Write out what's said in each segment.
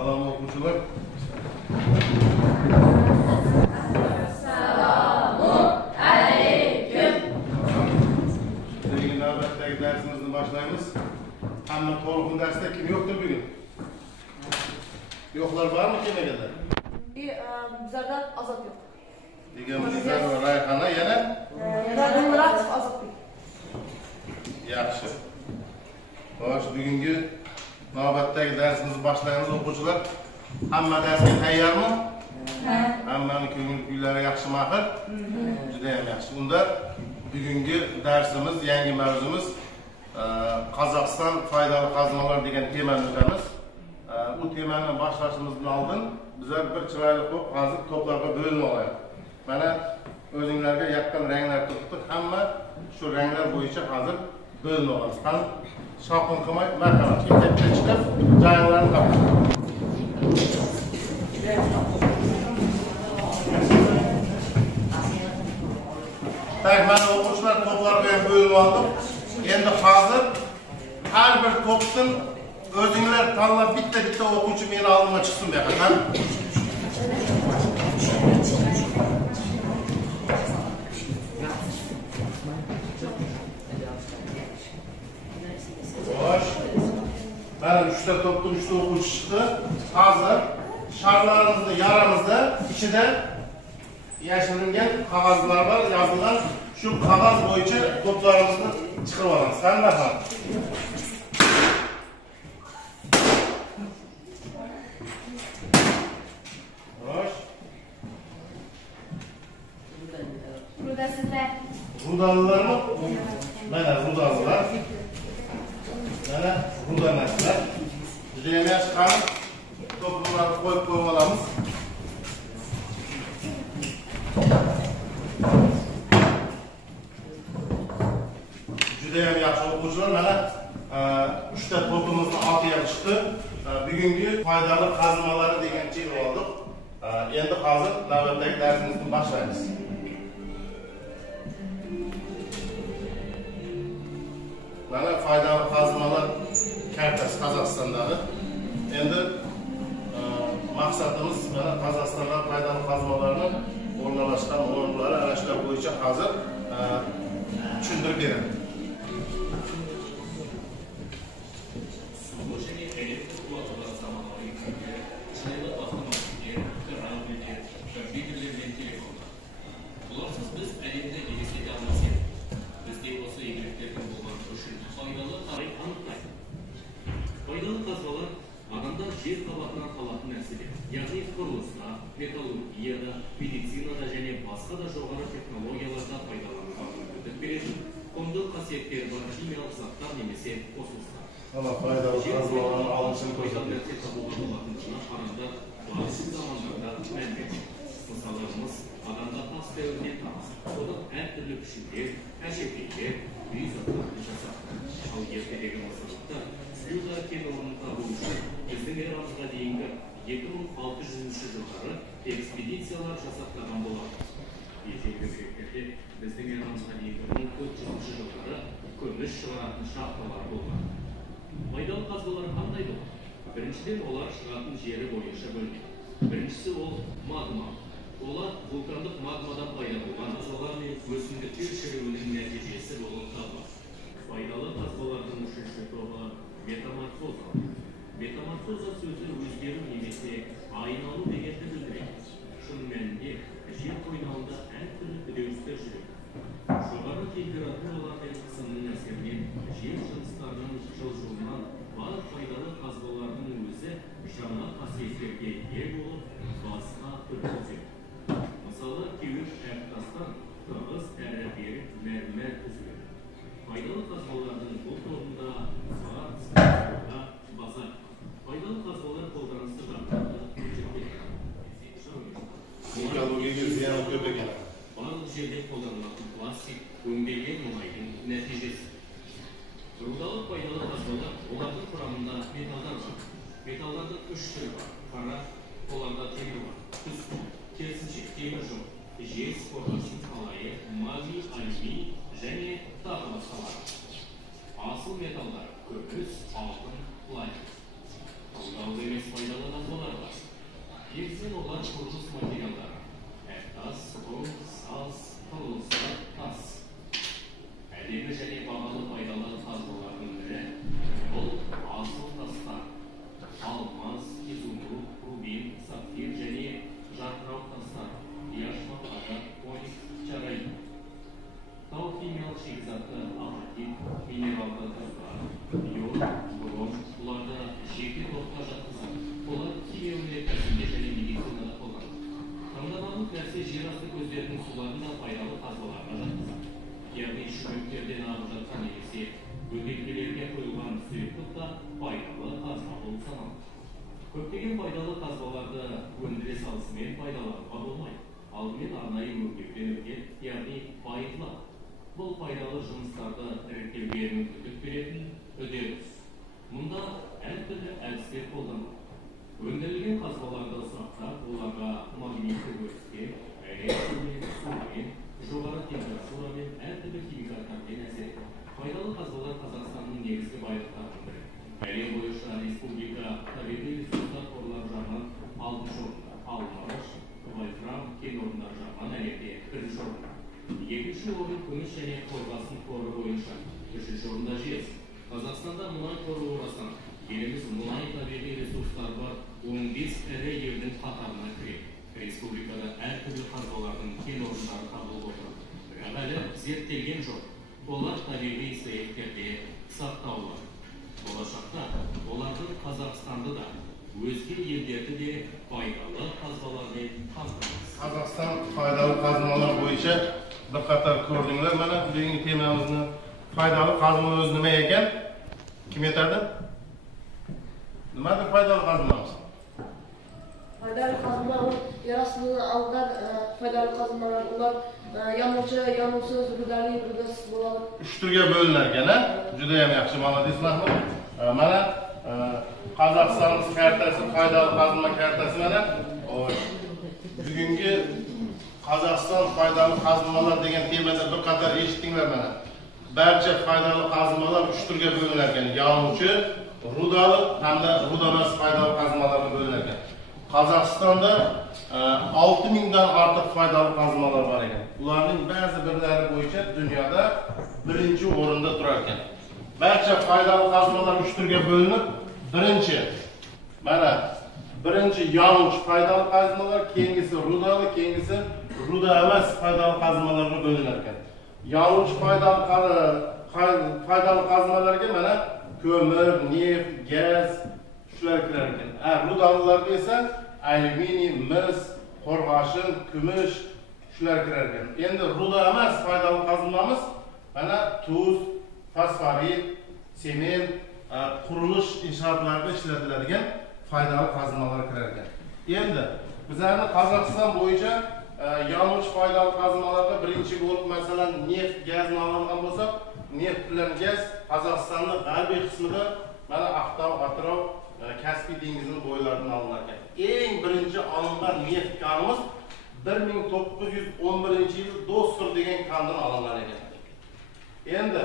Salam oquvchilar. Assalomu alaykum. Bugun navbatdagi darsimizni boshlaymiz. Hamma to'liq darsda kim yo'qdir bugun? Yo'qlar bormi kelmaganda? Bizlardan Azat yo'q. Deganimizlar va Rayhana yana? Muratov Azatbek. Yaxshi. Xo'sh, bugungi navbatdagi darsimizni boshlaymiz o'quvchilar. Hamma darsga tayyormi? Hammaning ko'ngil kuylari yaxshimi axir? Juda ham yaxshi. Unda bugungi darsimiz, yangi mavzumiz Qozog'iston foydali qazmalar degan temani o'tamiz. Bu temani boshlashimizdan oldin bizlar bir chiroyli qo'p hozir to'plarga bo'linib olaylik. Mana o'zinglarga yoqqan ranglar turibdi. Hamma shu ranglar bo'yicha hozir bo'linib olamiz. Qani shovqin qilmay, marhamat, bitta chiqib, joyinglarni toping. Tak, mana o'quvchilar to'plarga ham bo'linib oldim. Endi hozir har bir to'pdan o'zinglar tanlab bitta o'quvchi meni oldimga chiqsin bu yoqqa. Xo'sh. Mana 3 ta to'pdan 3 ta o'quvchi chiqdi. Hozir sharlarimizni yaramizda ichida yashiringan qog'ozlar bor, yozilgan shu qog'oz bo'yicha to'plarimizni chiqarib olamiz. Qanday ham? Xo'sh. Rudasizlar. Rudalılarmi? Mana rudalılar. Mana rudanaslar. Juda ham yaxshi qani. To'plarni qo'yib olamiz. Juda ham yaxshi o'quvchilar. Mana 3 ta to'pimizni ortiga chiqdi. Bugungi foydali qazmalari degan chekib oldik. Endi hozir navbatdagi darsimizni boshlaymiz. Mana foydali qazmalar kartasi Qozog'istondagi. Endi maqsadimiz mana Qozog'istonda foydali qazmalarni o'rnalashgan o'rinlari arashlar bo'yicha hozir tushuntirib beraman. Faydalı kazmalar adamda yer kabatından kalan nesili, yani kuruluşta, metallurgiyada, medisinada және басқа да жоғары технологияларда пайдалануға мүмкіндік беретін құнды қасиеттері бар химиялық заттар немесе қосылыстар. Ana faydalı qazmaların alınışını Пайдалы нәрсе табуға болатындығына қарағанда барлық замандарда мәлімет. Мысалдарымыз адамда тас дәуірінен тас, содан әртүрлі пішіндер, әшекейлер, үй заттарын жасапты. Ал ертедегі мысалда Сюда кен орнын табу үшін біздің эрамызға дейінгі 2600 жылдары экспедициялар жасақтаған болады. Ежелгі гректерде біздің эрамызға дейінгі 1400 жылдары көміс шығаратын шахталар болған. Пайдалы қазбалар қандай болады? Біріншіден олар шығатын жері бойынша бөлінеді. Біріншісі ол магма. Олар вулкандық магмадан пайда болған қазбалар мен өсімдіктер шіруінің нәтижесі болып табылады. Пайдалы қазбалардың үшінші тобы метаморфоза. Метаморфоза сөзі өзгеру немесе айналу дегенді білдіреді. Шын мәнінде жер қойнауында әртүрлі үдерістер жүреді. Жоғары температуралар мен қысымның әсерінен жер жыныстарының жылжуынан бар пайдалы қазбалардың өзі жаңа қасиеттерге ие болып, басқа түр түзеді. Мысалы, кеуек әртастан тығыз әрі берік мәрмәр түзіледі. Пайдалы қазбалардың бұл тобында сағат, базар. Пайдалы қазбалар қолданысты жағдайда Экологияға зияны көп екен. Барлық жерде қолданылатын пластик өңделген мұнайдың нәтижесі. Рудалы пайдалы қазбалар олардың құрамында металдар бар. Металдардың 3 түрі бар. Қара, оларда темір бар. Түс, керісінше темір жоқ. Жез, қорғасын, қалайы, магний, алюминий және тағы басқалар. Асыл металдар көміс, алтын, платин. Қолдаулы емес пайдалы қазбалар негizgi boyliqlardan biri. Әлем бойынша республика табиғи ресурстар қорлары жағынан 6-ші орында, ал Мараш, Вольфрам кен орындары жағынан әлемде 1-ші орында. 2-ші орын күміс және қорғасын қоры бойынша, 3-ші орында жез. Қазақстанда мұнай қоры орасан, еліміз мұнай табиғи ресурстары бар 15 ірі елдің қатарына кіреді. Республикада әртүрлі қазбалардың кен орындары табылып отыр. Бірақ әлі зерттелген жоқ. Олар табиғи сәйектерде сақтаулы. Болашақта олардың Қазақстанды да, өзге елдерді де пайдалы қазбалармен қамтымыз. Қазақстан пайдалы қазбалар бойынша bir qator ko'rdinglar. Mana bugungi temamizni foydali qazma o'zi nima ekan? Kim aytadi? Nimadir foydali qazmamiz? Faydalı kazmalar, yer astında alınan faydalı kazmalar, ular yanıcı, yanıcısız, rüdali, rüdasiz bo'lar. 3 turga bo'linar ekan, ha? Juda ham yaxshi, молодец Mahmud. Mana Qozog'istonning kartasi, foydali qazma kartasi mana. Bugungi Qozog'iston foydali qazmalar degan temada bir qator eshitdinglar mana. Barcha foydali qazmalar 3 turga bo'linar ekan. Yanıcı, rudali hamda rudamas foydali qazmalarga bo'linar ekan. Qozog'istonda 6000 dan ortiq foydali qazmalar bor ekan. Ularning ba'zi birlari bo'yicha dunyoda 1-o'rinda turar ekan. Barcha foydali qazmalar 3 turga bo'linib, birinchi yanıch foydali qazmalar, keyingisi rudali, keyingisi ruda emas foydali qazmalarga bo'linar ekan. Yanıch foydali qazmalarga mana ko'mir, neft, gaz shular kirar ekan. Rudalilarga esa alyuminiy, mis, qo'rg'oshin, kumush shular kirar ekan. Endi ruda emas foydali qazmamiz mana tuz, fosforit, sement, qurilish inshootlarida ishlatiladigan foydali qazmalar kirar ekan. Endi bizlarning Qozog'iston bo'yicha yanıch foydali qazmalarda birinchi bo'lib masalan neft, gazni olgan bo'lsak, neft bilan gaz Qozog'istonning g'arbiy qismida mana Aqtau, Atrof, Kaspiy dengizining bo'ylaridan olinar ekan. Eng birinchi olingan neft konimiz 1911-yil Dostur degan kondan olingan ekan. Endi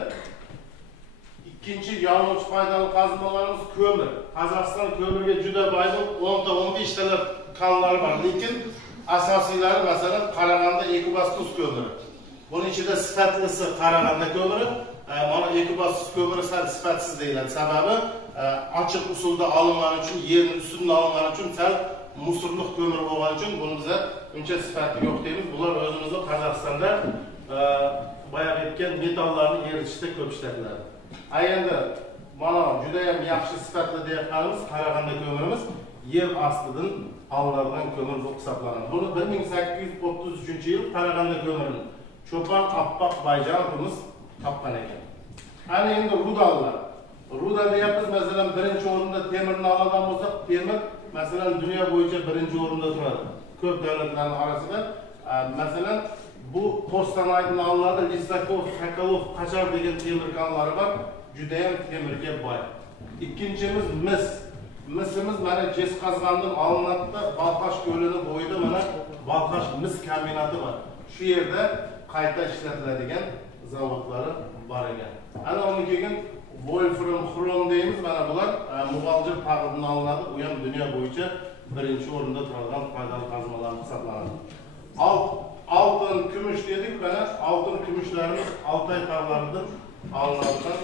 ikkinchi yanıch foydali qazmalarimiz ko'mir. Qozog'iston ko'mirga juda boy bo'lib 10-15 ta konlari bor, lekin asosiylari masalan Qarag'anda Ekobastuz ko'miri. Buning ichida sifatlisi Qarag'anda ko'miri, mana Ekobastuz ko'miri sal sifatsiz deyiladi. Sababi ochiq usulda olingani uchun, yerning ustidan olingani uchun sal musurliq ko'mir bo'lgani uchun buni biz uncha sifati yo'q deymiz. Bular o'zimizning Qozog'istonda boyagi aytgan metallarni eritishda ko'p ishlatiladi. Endi mana juda ham yaxshi sifatli deyotganimiz Qarag'anda ko'mirimiz yer ostidan olinadigan ko'mir bo'lib hisoblanadi. Buni 1833-yil Qarag'anda ko'mirini Cho'pon Appoq Bayjonimiz topgan ekan. Ana endi rudallar. Ruda deyapmiz, masalan, birinchi o'rinda temirni olgan bo'lsak, temir masalan dunyo bo'yicha birinchi o'rinda turadi. Ko'p davlatlarning orasida, masalan, bu Qo'stanoydan olinadi, Lisakov, Sokolov, Qachar degan temir konlari bor. Juda ham temirga boy. Ikkinchimiz mis. Misimiz mana Jezqazg'ondan olinadi, Balqash ko'lini bo'yida mana Balqash mis kombinati bor. Shu yerda qayta ishlatiladigan zavodlari bor ekan. Ana undan keyin Wolfram, xrom deymiz, mana bular muvaljer tag'idan olinadi. Bu ham dunyo bo'yicha birinchi o'rinda turadigan foydali qazmalar hisoblanadi. Oltin, kumush dedik, mana oltin kumushlarimiz Altay tog'laridan olinadigan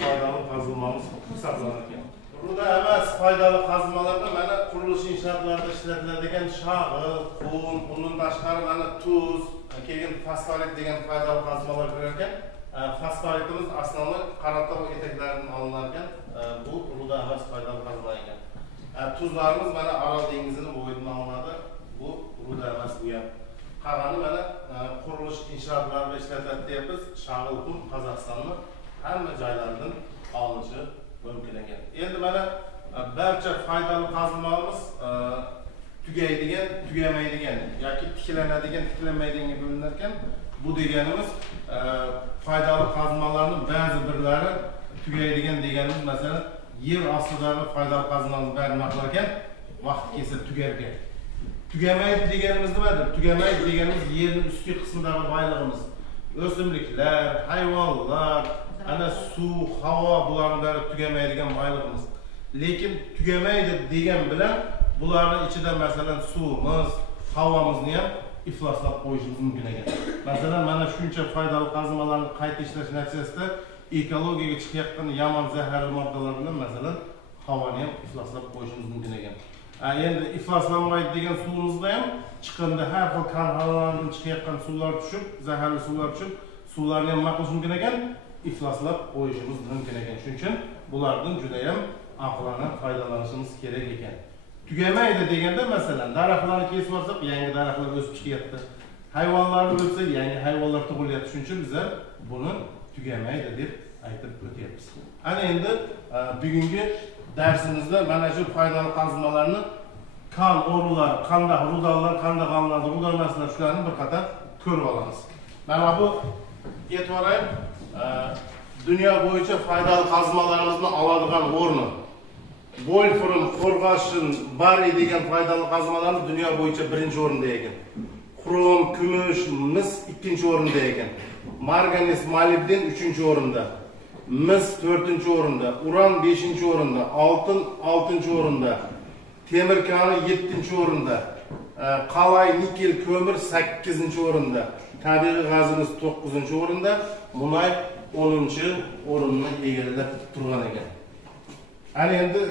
foydali qazmalarimiz hisoblanadi ekan. Ruda emas foydali qazmalarda mana qurilish inshootlarida ishlatiladigan shag'il, qum, undan tashqari mana tuz, keyin fosforit degan foydali qazmalar kirar ekan. Fosforitimiz aslida Qaratog' etaklaridan olinar ekan. Bu ruda emas foydali qazma ekan. Tuzlarimiz mana Orol dengizining bo'yidan olinadi. Bu ruda emas bu ham. Qolgani mana qurilish inshootlarida ishlatiladi deyapmiz. Shag'il, qum Qozog'istonning hamma joylaridan olinishi mumkin ekan. Endi mana barcha foydali qazmalarimiz tugaydigan, tugamaydigan yoki tiklanadigan, tiklanmaydigan bo'linar ekan. Bu deganimiz foydali qazmalarning ba'zi birlari tugaydigan deganimiz, masalan, yer ostidagi foydali qazmalarimiz bari nima qilar ekan? Vaqt kelsa tugar ekan. Tugamaydi deganimiz nimadir? Tugamaydi deganimiz yerning ustki qismidagi boyligimiz. O'simliklar, hayvonlar, ana suv, havo bularning bari tugamaydigan boyligimiz. Lekin tugamaydi degan bilan bularning ichida masalan suvimiz, havomizni ham ifloslab qo'yishimiz mumkin ekan. Masalan, mana shuncha foydali qazilmalarni qayta ishlash natijasida ekologiyaga chiqayotgan yomon zaharli moddalar bilan masalan havoni ham ifloslab qo'yishimiz mumkin ekan. Endi ifloslanmaydi degan suvimizda ham chiqindi har xil kanallardan chiqayotgan suvlar tushib, zaharli suvlar tushib, suvlarni ham maqilish mumkin ekan, ifloslab qo'yishimiz mumkin ekan. Shuning uchun bulardan juda ham aqlana foydalanishimiz kerak ekan. Tugamaydi deganda masalan daraxtlarni kesib olsak, yangi daraxtlar o'sib chiqyapti. Hayvonlarni o'lsa, yangi hayvonlar tug'ilyapti. Shuning uchun bizlar buni tugamaydi deb aytib o'tyapmiz. Ana endi bugungi darsimizda mana shu foydali qazilmalarni kan o'rinlar, qanday rudallar, qanday g'amlarda rudalmaslar shularni bir qator ko'rib olamiz. Mana bu e'tiboring dunyo bo'yicha foydali qazilmalarimizni oladigan o'rni. Wolfram, Qorg'ashin, bariy degan foydali qazilmalarni dunyo bo'yicha birinchi o'rinda ekan. Xrom, kumush, mis ikkinchi o'rinda ekan. Marganis, molibden 3-o'rinda. Mis 4-o'rinda, uran 5-o'rinda, oltin 6-o'rinda, temir kani 7-o'rinda, qalay, nikel, ko'mir 8-o'rinda, tabiiy gazimiz 9-o'rinda, munay 10-o'rinni egallab turgan ekan. Ana endi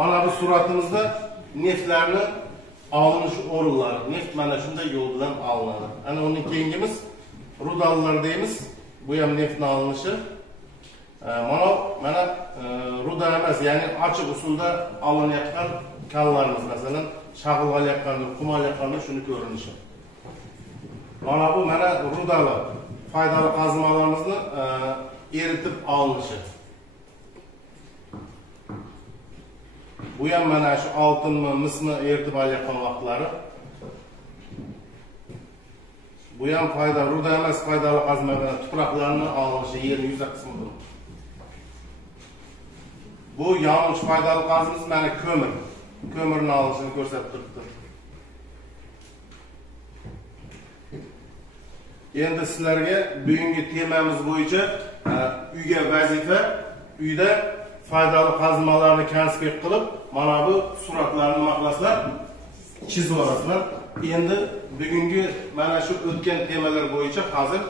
mana bu suratimizda neftlarni olinish o'rinlari, neft mana shunday yo'l bilan olinadi. Ana uning keyingimiz rudallar deymiz. Bu ham neftni olinishi. Mana ruda emas, ya'ni ochiq usulda olinayotgan kanlarimiz, masalan, shag'ilg'alayotgandir, qumalayotgandir, shuni ko'rinishi. Mana bu rudali foydali qazilmalarimizni eritib olinishi. Bu ham mana shu oltinni, misni eritib olayotgan vaqtlari. Bu ham foydali, ruda emas, foydali qazilmalar, tuproqlarni olinishi, yerning yuza qismidan. Bu yonuvchi foydali qazilmamiz mana ko'mir. Ko'mirni olishini ko'rsatib turibdi. Endi sizlarga bugungi temamiz bo'yicha uyga vazifa, uyda foydali qazilmalarni konspekt qilib, mana bu suratlarni maqlaslar chizib olasizlar. Endi bugungi mana shu o'tgan temalar bo'yicha hozir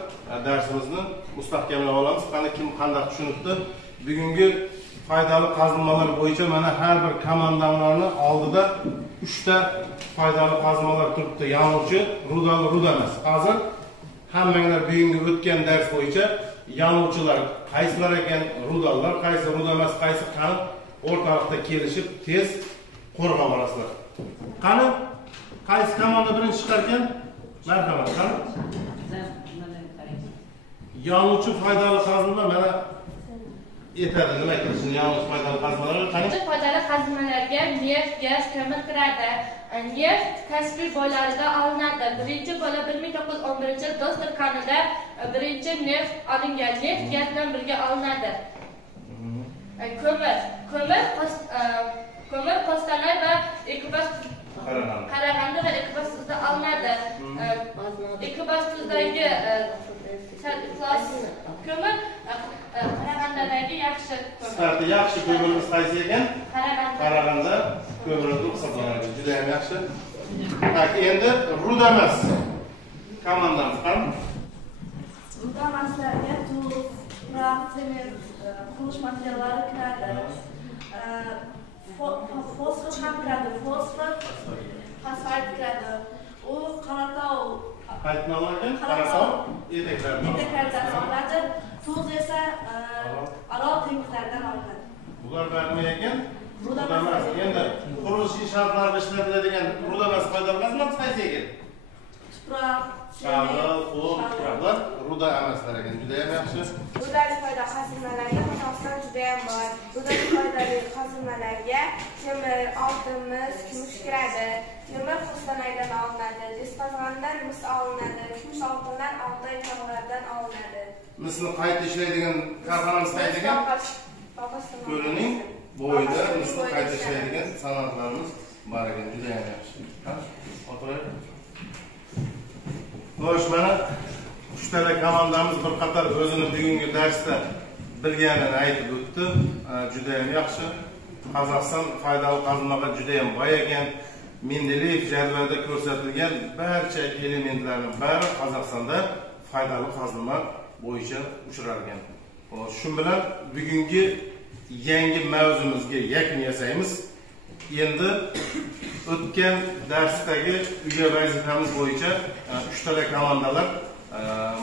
darsimizni mustahkamlab olamiz. Qani kim qanday tushunibdi? Bugungi foydali qazilmalar bo'yicha mana har bir komandalarning oldida 3 ta foydali qazilmalar turibdi. Yonuvchi, rudali, ruda emas. Hozir hammanglar bugungi o'tgan dars bo'yicha yonuvchilar qaysilar ekan, rudallar qaysi, ruda emas qaysi qani o'rtalikda kelishib tez qo'rg'ab olasizlar. Qani qaysi komanda birinchi chiqar ekan? Marhamat, qani? Yonuvchi foydali qazilma mana yetadi. Nima aytishni yonuvchi foydali qazilmalar qani? Foydali qazilmalarga neft, gaz, ko'mir kiradi. Neft kasbiy boylarida olinadi. Birinchi bola 1911 Dostur kanida birinchi neft olingan. Neft gaz bilan birga olinadi. Ko'mir Qo'stanay va Ekibas Qarag'anda va Ekibastuzda olinadi. Ekibastuzdagi ko'mir Qarag'andadagi yaxshi ko'mir. Yaxshi ko'mirimiz qaysi ekan? Qarag'anda ko'miri hisoblanadi. Juda ham yaxshi. Endi ruda emas. Komandamiz qani? Ruda emaslarga tuz, tuproq, sement, qurilish materiallari kiradi. Fosfor ham kiradi. Fosfor, fosfat kiradi. U qaratov. Qaytni olarkan? Qaratov etaklardan olinadi. Tuz esa Arol dengizlaridan olinadi. Bular nima ekan? Ruda emas. Endi qurilish inshootlarida ishlatiladigan ruda emas foydali qazilmalar qaysi ekan? Tuproq, shag'al, qo'l, tuproqlar ruda emaslar ekan. Juda ham yaxshi. Rudali foydali qazilmalarga Qozog'iston juda ham bor. Rudali foydali qazilmalarga temir, oltin, mis, kumush kiradi. Temir Qo'stanaydan olinadi, Jespazg'andan mis olinadi, kumush oltinlar Oltoy tog'laridan olinadi. Misni qayta ishlaydigan korxonamiz qayerda ekan? Ko'lining bo'yida misni qayta ishlaydigan sanoatlarimiz bor ekan. Juda ham yaxshi. O'tirib. Xo'sh, mana Uchtala komandamiz bir qator o'zini bugungi darsda bilganini aytib o'tdi. Juda ham yaxshi. Qozog'iston foydali qazilmaga juda ham boy ekan. Mendeleyev jadvalda ko'rsatilgan barcha elementlarning bari Qozog'istonda foydali qazilma bo'yicha uchralgan. Shu bilan bugungi yangi mavzumizga yakun yasaymiz. Endi o'tgan darsdagi uyga vazifamiz bo'yicha 3 tala komandalar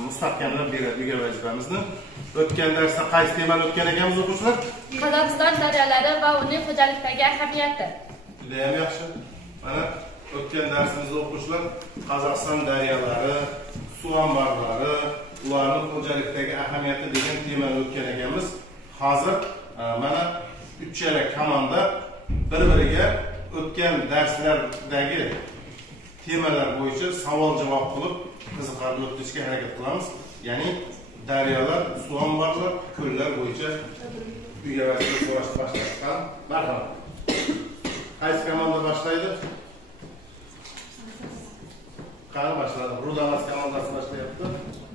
mustahkamlab beradi uyga vazifamizni. O'tgan darsda qaysi temani o'tgan ekanmiz o'quvchilar? Qozog'iston daryolari va uning xo'jalikdagi ahamiyati. Juda ham yaxshi. Mana o'tgan darsimizda o'quvchilar Qozog'iston daryolari, suv omborlari, ularning xo'jalikdagi ahamiyati degan temani o'tgan ekanmiz. Hozir mana 3 chala komanda bir-biriga o'tgan darslardagi temalar bo'yicha savol-javob qilib qiziqarli o'tishga harakat qilamiz. Ya'ni daryolar, suv omborlar, ko'llar bo'yicha uyga vazifa so'rashni boshlashdan marhamat. Qaysi komanda boshlaydi? Qani boshladi? Rudamas komandasi boshlayapti.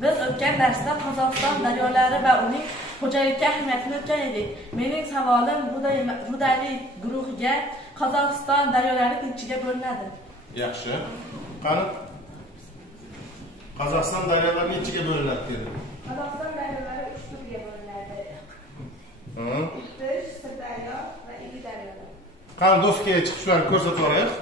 Biz o'tgan darsda Qozog'iston daryolari va uning xo'jalikka ahamiyatini o'tgan edik. Mening savolim Rudalik guruhiga Qozog'iston daryolari nechiga bo'linadi? Yaxshi. Qani Qozog'iston daryolari nechiga bo'linadi dedi? Qozog'iston daryolari 3 turga bo'linadi. Irtish, Sirdaryo va Ili daryolar. Qani doskaga chiqishlarni ko'rsatib o'raylik.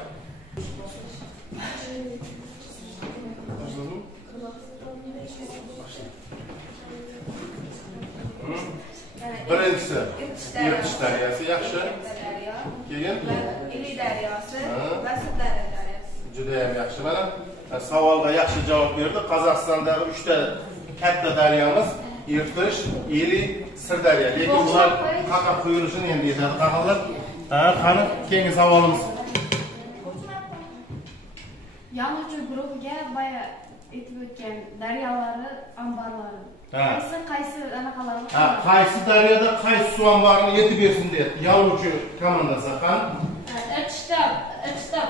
Birinchisi Irtish daryosi yaxshi. Keyin Ili daryosi va Sirdaryo daryosi. Juda ham yaxshi. Mana savolga yaxshi javob berdi. Qozog'istondagi 3 ta katta daryomiz Irtish, Ili, Sirdaryo. Lekin ular qaqa quyilishini endi yetadi qaqalar. Qani keyingi savolimiz. Yonuvchi guruhiga boya aytib o'tgan daryolari, omborlari. Qaysi anaqalar? Qaysi daryoda qaysi suv omborini yetib bersin deyapti. Yonuvchi komandasi qani? Irtishda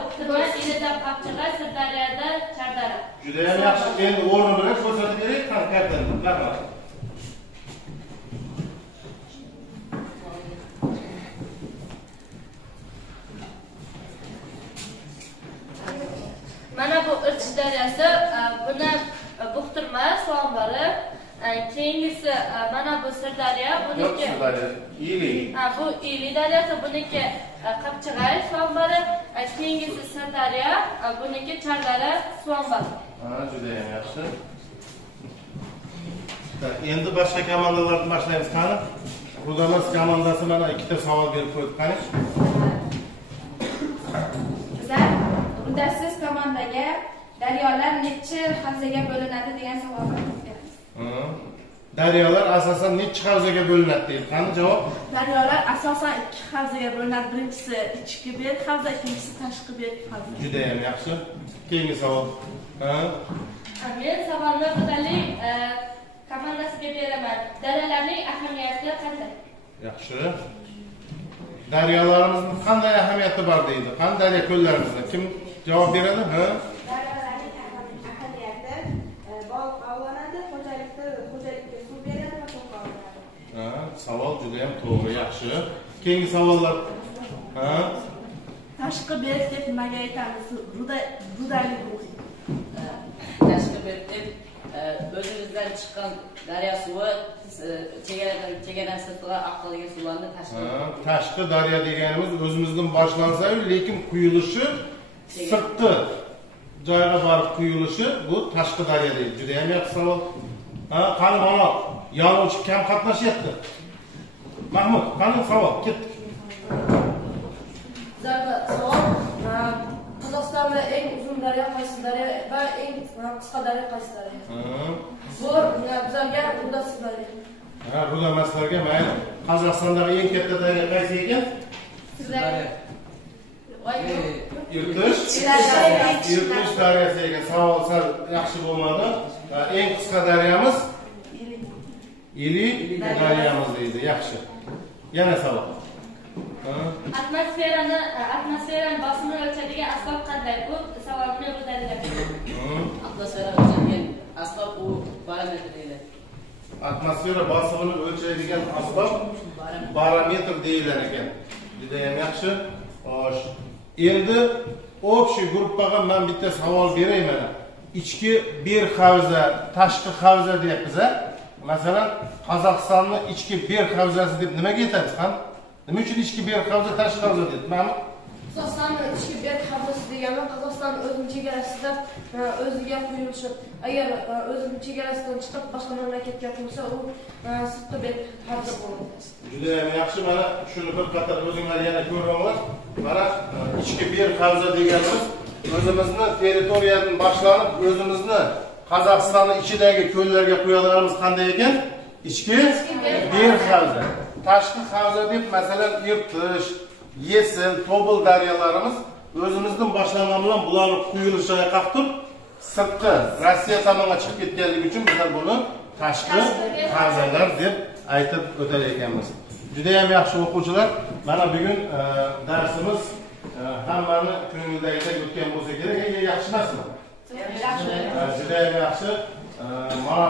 Buxtibor, Ilida Qapchig'ay, Sirdaryoda Chardara. Juda ham yaxshi. Endi o'rni bilan ko'rsatib beraylik qani kartani. Marhamat. Mana bu Irtish daryosi, buni Buxtirma suv ombori, keyingisi mana bu Sirdaryo, buniki Ili. Bu Ili daryosi, buniki Qapchig'ay suv ombori, keyingisi Sirdaryo, buniki Chardara suv ombori. Juda ham yaxshi. Endi boshqa komandalarni boshlaymiz qani? Rudamas komandasi mana 2 ta savol berib qo'ydi qani? Bizlar Rudasiz komandaga daryolar necha havzaga bo'linadi degan savolni beramiz. Daryolar asosan necha havzaga bo'linadi deydi. Qani javob? Daryolar asosan 2 havzaga bo'linadi. Birinchisi ichki berk havza, ikkinchisi tashqi berk havza. Juda ham yaxshi. Keyingi savol. Men savolni Rudalik komandasiga beraman. Daryolarning ahamiyati qanday? Yaxshi. Daryolarimizning qanday ahamiyati bor deydi? Qanday daryo ko'llarimizda kim javob beradi? Daryolarning ahamiyati baliq avlanadi, xo'jalikka suv beradi va to'q avlanadi. Savol juda ham to'g'ri, yaxshi. Keyingi savollar. Tashqi berk deb nimaga aytamiz? Rudalik guruhi. Tashqi berk deb o'zimizdan chiqqan daryo suvi chegaradan sirtqa oqadigan suvlarni tashqi daryo deganimiz o'zimizdan boshlansa-yu, lekin quyilishi sirtqi joyga borib quyilishi bu tashqi daryo deydi. Juda ham yaxshi savol. Qani mana yonuvchi kam qatnashyapti. Mahmud, qani savol? Ketdik. Savol Qozog'istonda eng uzun daryo qaysi daryo va eng qisqa daryo qaysi daryo? Bu bizlarga Rudasiz daryo. Rudamaslarga mayli. Qozog'istondagi eng katta daryo qaysi ekan? Sirdaryo. Irtish daryosi ekan. Savol sal yaxshi bo'lmadi. Eng qisqa daryomiz Ili daryomiz deydi. Yaxshi. Yana savol. Atmosferani bosimini o'lchadigan asbob qanday? Bu savolni Rudalikga beraman. atmosfera o'lchadigan asbob u barometr deyiladi. Atmosfera bosimini o'lchaydigan asbob barometr deyilar ekan. Juda ham yaxshi. Xo'sh. Endi общий gruppaga men bitta savol beray mana. İchki bir havza, tashqi havza deyapmiz. Masalan, Qozog'istonning ichki bir havzasi deb nimaga aytamiz ham? Nima uchun ichki bir havza, tashqi havza deydi? Mana Qozog'istonning ichki bir havzasi degani Qozog'iston o'zining chegarasida o'ziga qo'yilishi. Agar o'zining chegarasidan chiqib boshqa mamlakatga qo'ysa, u sirtqi bir havza bo'ladi. Juda ham yaxshi. Mana shuni bir qator o'zinglar yana ko'ringlar. Mana ichki bir havza deganimiz o'zimizni territoriyadan boshlanib, o'zimizni Qozog'istonning ichidagi ko'llarga qo'yadiganimiz qanday ekan? Ichki bir havza. Tashqi havza deb masalan Irtish, Yesil, Tobul daryolarimiz o'zimizdan boshlangan bilan bularning quyilishiga qaqtib, sirtqi Rossiya tomonga chiqib ketganligi uchun bizlar buni tashqi havzalar deb aytib o'tar ekanmiz. Juda ham yaxshi o'quvchilar. Mana bugun darsimiz hammani ko'ngildagidek o'tgan bo'lsa kerak. Yaxshi emasmi? Yaxshi. Juda ham yaxshi. Mana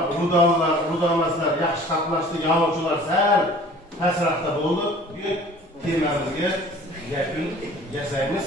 rudomaslar yaxshi qatnashdi, yonuvchilar sal pastroqda bo'ldi. Bugun temamizga yakun yasaymiz.